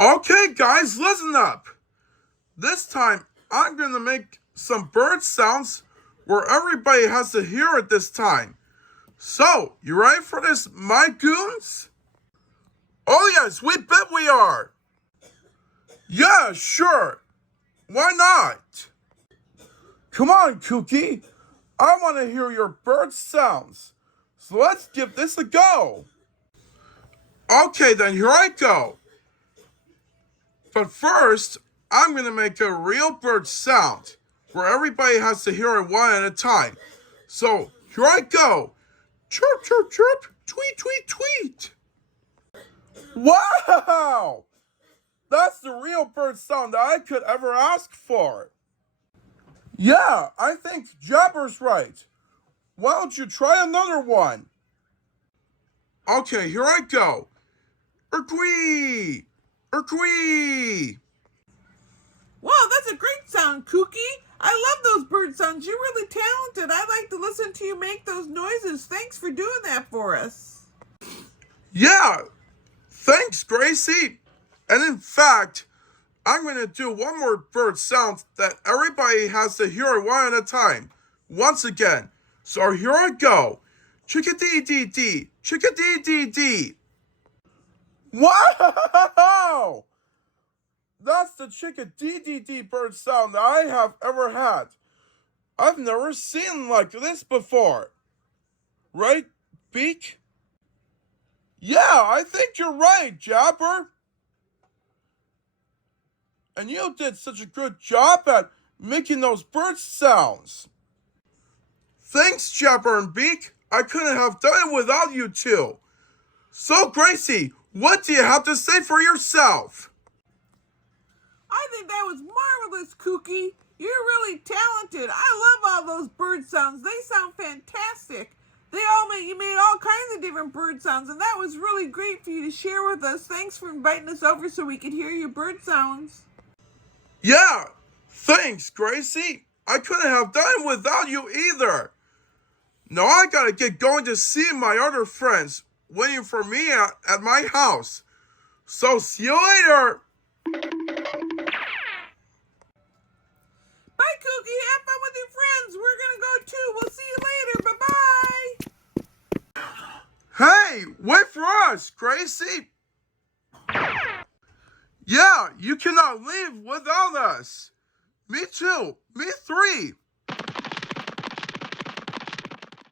Okay, guys, listen up. This time, I'm going to make some bird sounds where everybody has to hear it this time. So, you ready for this, my goons? Oh yes, we bet we are. Yeah, sure. Why not? Come on, Kooky. I want to hear your bird sounds. So let's give this a go. Okay, then here I go. But first, I'm going to make a real bird sound where everybody has to hear it one at a time. So here I go. Chirp, chirp, chirp. Tweet, tweet, tweet. Wow! That's the real bird sound that I could ever ask for. Yeah, I think Jabber's right. Why don't you try another one? Okay, here I go. Erquee! Erquee! Wow, that's a great sound, Kooky. I love those bird sounds. You're really talented. I like to listen to you make those noises. Thanks for doing that for us. Yeah, thanks, Gracie. And in fact, I'm going to do one more bird sound that everybody has to hear one at a time. Once again. So here I go. Chickadee-dee-dee. Chickadee-dee-dee. Wow! That's the chickadee-dee-dee bird sound that I have ever had. I've never seen like this before. Right, Beak? Yeah, I think you're right, Jabber. And you did such a good job at making those bird sounds. Thanks, Jabber and Beak. I couldn't have done it without you two. So, Gracie, what do you have to say for yourself? I think that was marvelous, Kooky. You're really talented. I love all those bird sounds. They sound fantastic. You made all kinds of different bird sounds, and that was really great for you to share with us. Thanks for inviting us over so we could hear your bird sounds. Yeah, thanks, Gracie. I couldn't have done it without you either. Now I gotta get going to see my other friends waiting for me at my house. So see you later. Bye, Kooky. Have fun with your friends. We're gonna go too. We'll see you later. Bye-bye. Hey, wait for us, Gracie. Yeah, you cannot leave without us. Me too. Me three.